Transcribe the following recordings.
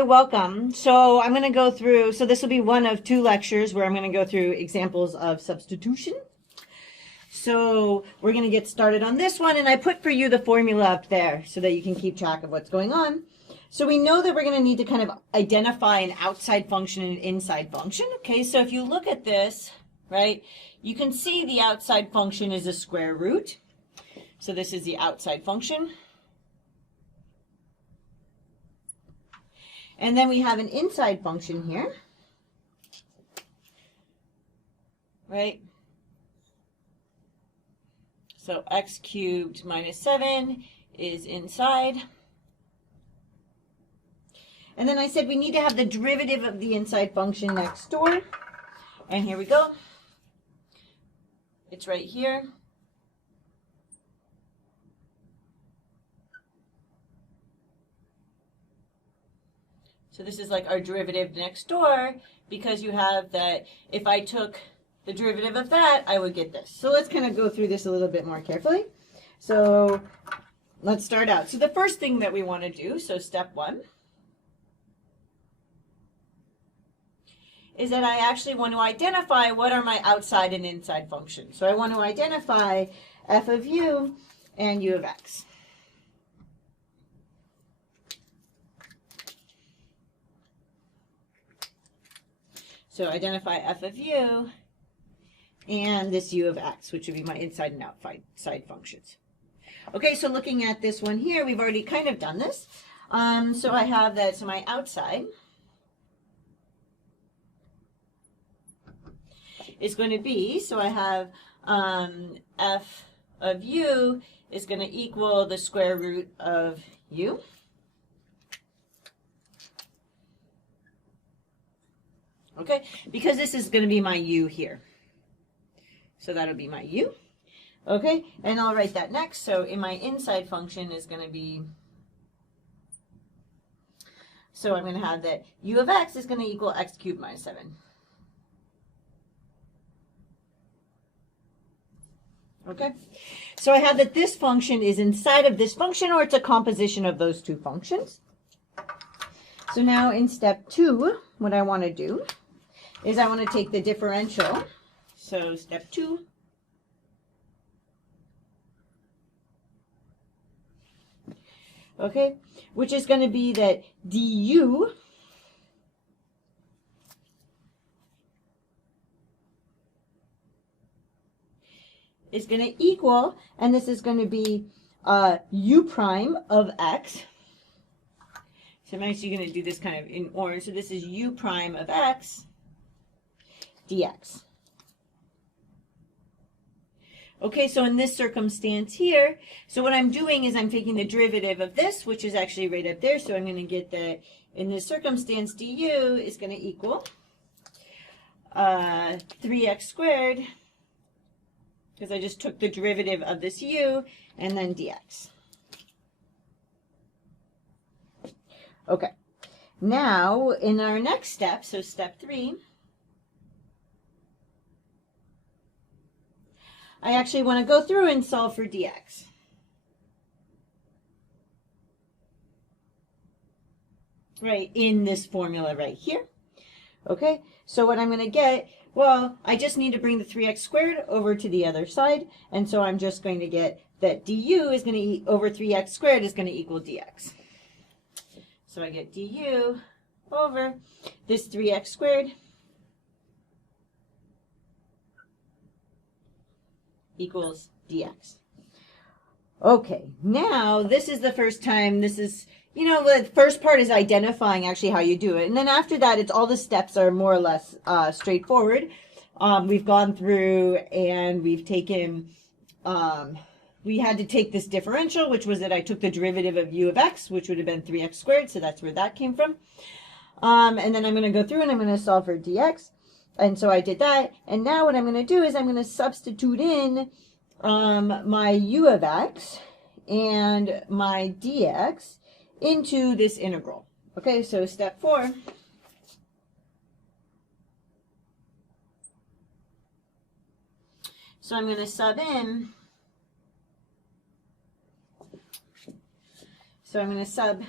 You're welcome. So I'm going to go through, so this will be one of two lectures where I'm going to go through examples of substitution. So we're going to get started on this one, and I put for you the formula up there so that you can keep track of what's going on. So we know that we're going to need to kind of identify an outside function and an inside function. Okay, so if you look at this, right, you can see the outside function is a square root. So this is the outside function. And then we have an inside function here, right? So x cubed minus 7 is inside. And then I said we need to have the derivative of the inside function next door. And here we go. It's right here. So this is like our derivative next door, because you have that if I took the derivative of that, I would get this. So let's kind of go through this a little bit more carefully. So let's start out. So the first thing that we want to do, so step 1, is that I actually want to identify what are my outside and inside functions. So I want to identify f of u and u of x. So identify f of u and this u of x, which would be my inside and outside functions. Okay, so looking at this one here, we've already kind of done this. So I have that, so my outside is going to be, so I have f of u is going to equal the square root of u. Okay, because this is going to be my u here. So that'll be my u. Okay, and I'll write that next. So in my inside function is going to be, so I'm going to have that u of x is going to equal x cubed minus 7. Okay, so I have that this function is inside of this function, or it's a composition of those two functions. So now in step 2, what I want to do is I want to take the differential. So step 2, okay, which is going to be that du is going to equal, and this is going to be u prime of x. So I'm actually going to do this kind of in orange. So this is u prime of x dx. Okay, so in this circumstance here, so what I'm doing is I'm taking the derivative of this, which is actually right up there. So I'm going to get that in this circumstance, du is going to equal 3x squared, because I just took the derivative of this u, and then dx. Okay, now in our next step, so step 3, I actually want to go through and solve for dx. Right, in this formula right here. Okay, so what I'm going to get, well, I just need to bring the 3x squared over to the other side, and so I'm just going to get that du is going to over 3x squared is going to equal dx. So I get du over this 3x squared equals dx. Okay, now this is the first time, this is, you know, the first part is identifying actually how you do it. And then after that, it's all the steps are more or less straightforward. We've gone through and we've taken, we had to take this differential, which was that I took the derivative of u of x, which would have been 3x squared. So that's where that came from. And then I'm going to go through and I'm going to solve for dx. And so I did that. And now what I'm going to do is I'm going to substitute in my u of x and my dx into this integral. Okay, so step 4. So I'm going to sub in. So I'm going to sub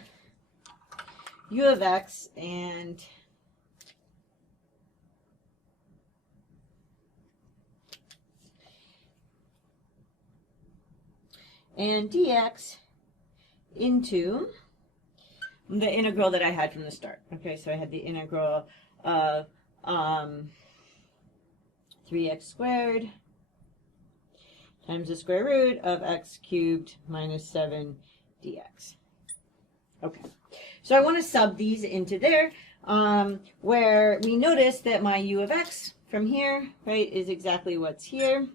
u of x and dx into the integral that I had from the start. Okay, so I had the integral of 3x squared times the square root of x cubed minus 7 dx. Okay, so I want to sub these into there, where we notice that my u of x from here, right, is exactly what's here.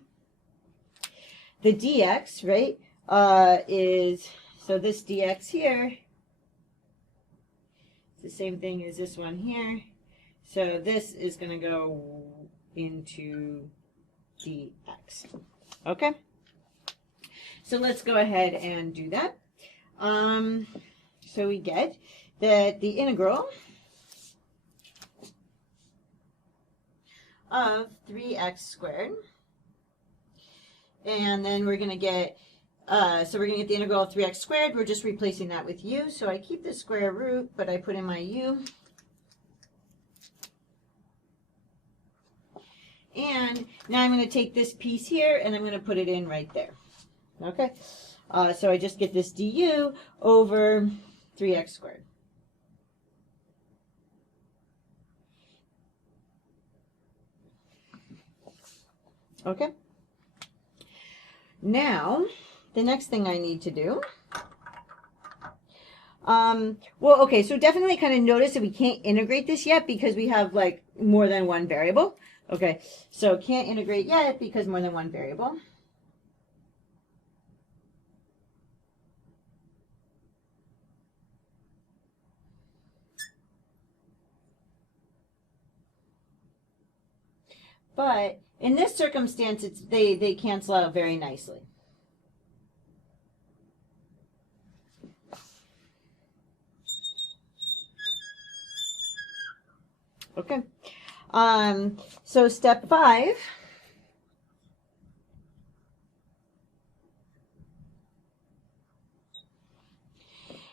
The dx, right, is, so this dx here is the same thing as this one here. So this is going to go into dx. Okay? So let's go ahead and do that. So we get that the integral of 3x squared, and then we're going to get, so we're going to get the integral of 3x squared. We're just replacing that with u. So I keep the square root, but I put in my u. And now I'm going to take this piece here, and I'm going to put it in right there. Okay? So I just get this du over 3x squared. Okay? Now, the next thing I need to do, well, okay, so definitely kind of notice that we can't integrate this yet because we have like more than one variable. Okay, so can't integrate yet because more than one variable. But in this circumstance, they cancel out very nicely. Okay. So step 5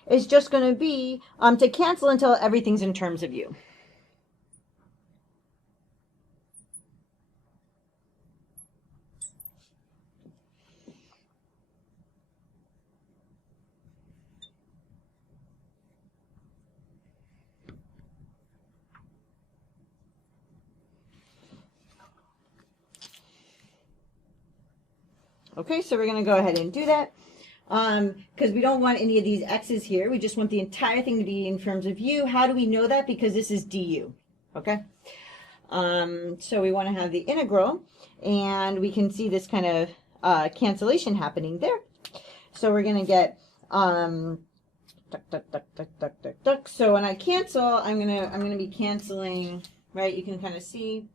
is just going to be to cancel until everything's in terms of u. Okay, so we're going to go ahead and do that because we don't want any of these x's here. We just want the entire thing to be in terms of u. How do we know that? Because this is du. Okay, so we want to have the integral, and we can see this kind of cancellation happening there. So we're going to get so when I cancel, I'm gonna be canceling, right? You can kind of see.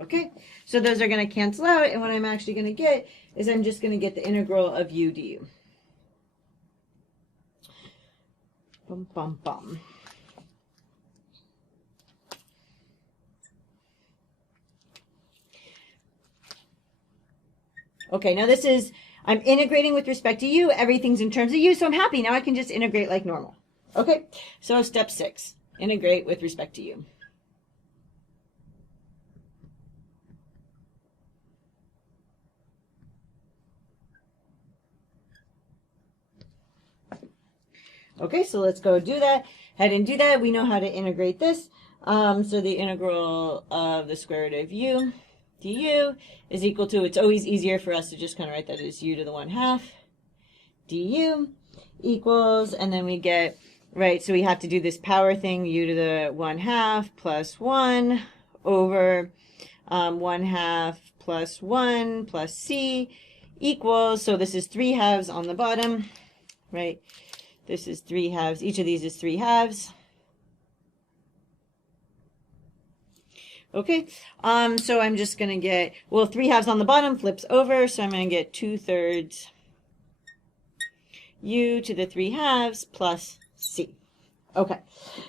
Okay, so those are going to cancel out, and what I'm actually going to get is I'm just going to get the integral of u du. Bum, bum, bum. Okay, now this is, I'm integrating with respect to u. Everything's in terms of u, so I'm happy. Now I can just integrate like normal. Okay, so step 6, integrate with respect to u. Okay, so let's go do that. Head and do that. We know how to integrate this. So the integral of the square root of u du is equal to, it's always easier for us to just kind of write that as u to the 1/2 du equals, and then we get, right, so we have to do this power thing, u to the 1/2 plus 1 over 1/2 plus 1 plus c equals, so this is 3/2 on the bottom, right? This is 3/2. Each of these is 3/2. Okay, so I'm just going to get, well, 3/2 on the bottom flips over, so I'm going to get 2/3 u to the 3/2 plus c. Okay,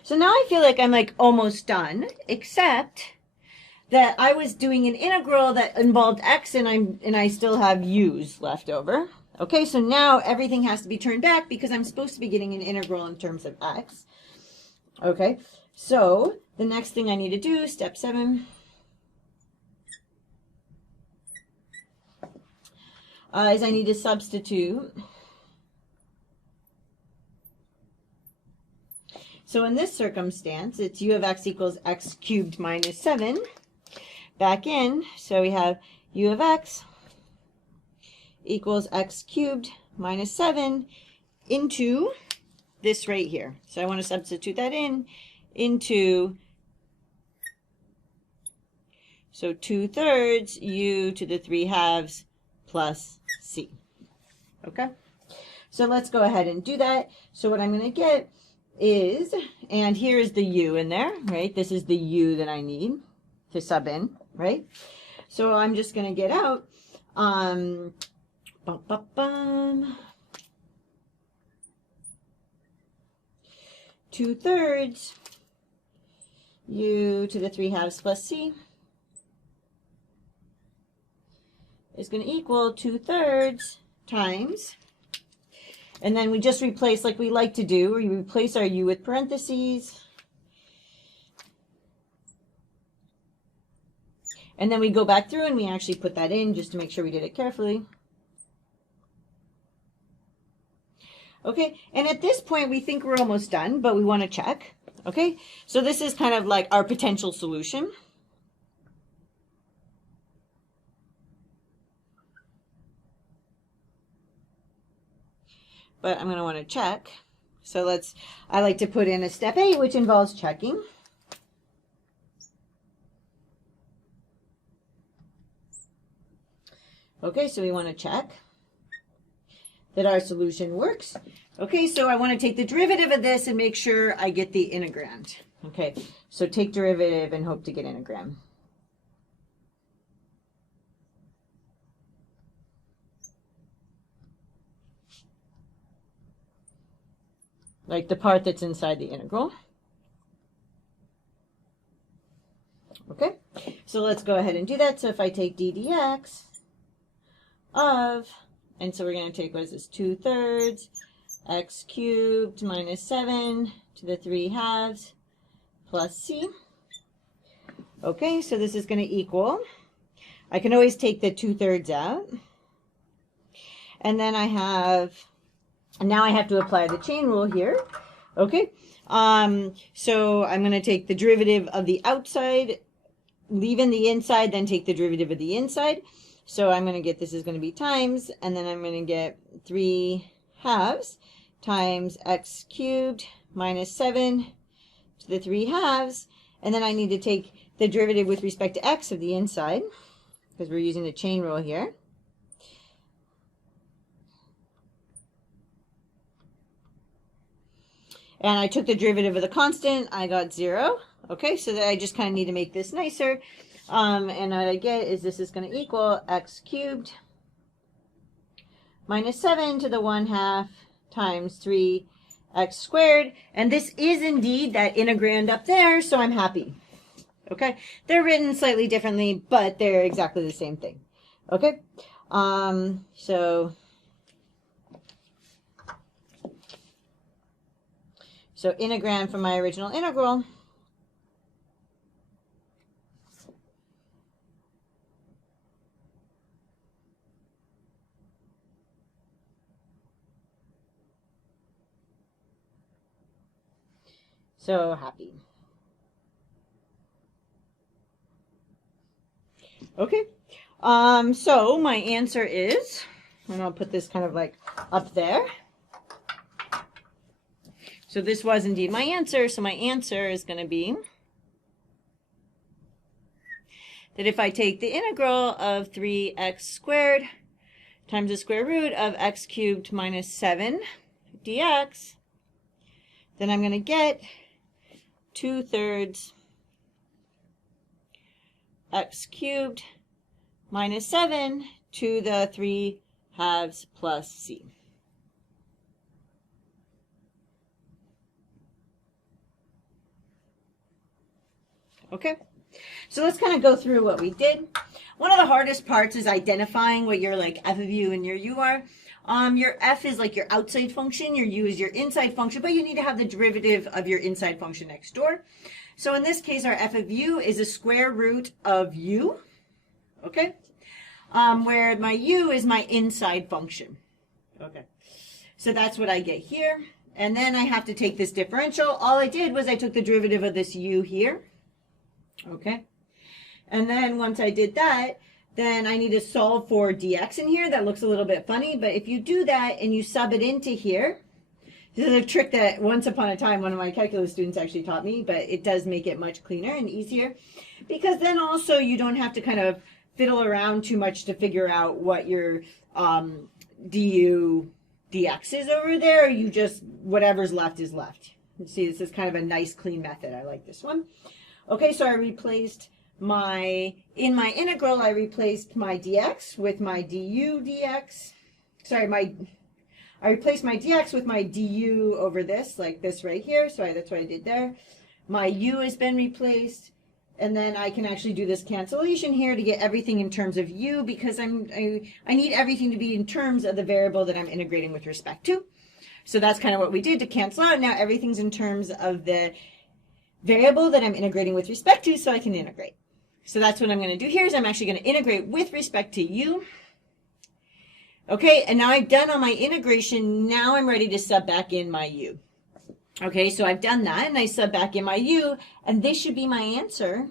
so now I feel like I'm like almost done, except that I was doing an integral that involved x, and I still have u's left over. Okay, so now everything has to be turned back because I'm supposed to be getting an integral in terms of x. Okay, so the next thing I need to do, step 7, is I need to substitute. So in this circumstance, it's u of x equals x cubed minus 7. Back in, so we have u of x equals x cubed minus 7 into this right here. So I want to substitute that into, so 2/3 u to the 3/2 plus c. Okay, so let's go ahead and do that. So what I'm going to get is, and here is the u in there, right? This is the u that I need to sub in, right? So I'm just going to get out 2/3 u to the 3/2 plus c is going to equal 2/3 times, and then we just replace like we like to do, we replace our u with parentheses, and then we go back through and we actually put that in just to make sure we did it carefully. Okay, and at this point we think we're almost done, but we want to check. Okay, so this is kind of like our potential solution. But I'm going to want to check. So I like to put in a step 8, which involves checking. Okay, so we want to check that our solution works. Okay, so I want to take the derivative of this and make sure I get the integrand. Okay, so take derivative and hope to get integrand. Like the part that's inside the integral. Okay, so let's go ahead and do that. So if I take d dx of, and so we're going to take, what is this, 2/3 x cubed minus 7 to the 3/2 plus c. Okay, so this is going to equal, I can always take the 2/3 out. And then now I have to apply the chain rule here. Okay, so I'm going to take the derivative of the outside, leave in the inside, then take the derivative of the inside. So I'm going to get, this is going to be times, and then I'm going to get 3/2 times x cubed minus 7 to the 3/2. And then I need to take the derivative with respect to x of the inside, because we're using the chain rule here. And I took the derivative of the constant, I got 0. Okay, so that I just kind of need to make this nicer. And what I get is this is going to equal x cubed minus 7 to the 1/2 times 3x squared. And this is indeed that integrand up there, so I'm happy. Okay, they're written slightly differently, but they're exactly the same thing. Okay, so integrand from my original integral so happy. Okay, so my answer is, and I'll put this kind of like up there. So this was indeed my answer. So my answer is going to be that if I take the integral of 3x squared times the square root of x cubed minus 7 dx, then I'm going to get 2/3 x cubed minus 7 to the 3/2 plus c. Okay, So let's kind of go through what we did. One of the hardest parts is identifying what your like f of u and your u are. Your f is like your outside function, your u is your inside function, but you need to have the derivative of your inside function next door. So in this case, our f of u is a square root of u, okay? Where my u is my inside function, okay? So that's what I get here. And then I have to take this differential. All I did was I took the derivative of this u here, okay? And then once I did that, then I need to solve for dx in here. That looks a little bit funny, but if you do that and you sub it into here, this is a trick that once upon a time one of my calculus students actually taught me, but it does make it much cleaner and easier, because then also you don't have to kind of fiddle around too much to figure out what your du dx is over there. You just, whatever's left is left. You see, this is kind of a nice clean method. I like this one. Okay, so I replaced in my integral, I replaced my dx with my du dx. Sorry, I replaced my dx with my du over this, like this right here. Sorry, that's what I did there. My u has been replaced. And then I can actually do this cancellation here to get everything in terms of u, because I need everything to be in terms of the variable that I'm integrating with respect to. So that's kind of what we did to cancel out. Now everything's in terms of the variable that I'm integrating with respect to, so I can integrate. So that's what I'm going to do here, is I'm actually going to integrate with respect to u. Okay, and now I've done all my integration. Now I'm ready to sub back in my u. Okay, so I've done that, and I sub back in my u, and this should be my answer.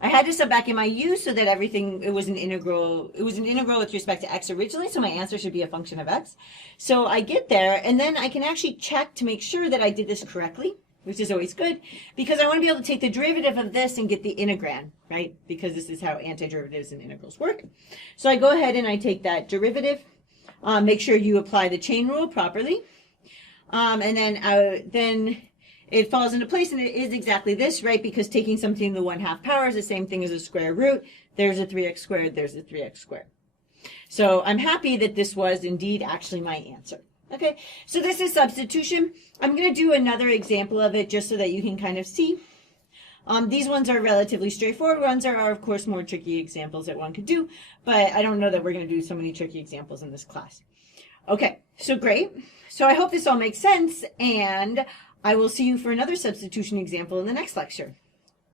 I had to sub back in my u so that everything, it was an integral with respect to x originally, so my answer should be a function of x. So I get there, and then I can actually check to make sure that I did this correctly, which is always good, because I want to be able to take the derivative of this and get the integrand, right? Because this is how antiderivatives and integrals work. So I go ahead and I take that derivative, make sure you apply the chain rule properly. And then it falls into place, and it is exactly this, right? Because taking something to the 1/2 power is the same thing as a square root. There's a 3x squared, there's a 3x squared. So I'm happy that this was indeed actually my answer. Okay, so this is substitution. I'm going to do another example of it just so that you can kind of see. These ones are relatively straightforward ones. There are, of course, more tricky examples that one could do, but I don't know that we're going to do so many tricky examples in this class. Okay, so great. So I hope this all makes sense, and I will see you for another substitution example in the next lecture.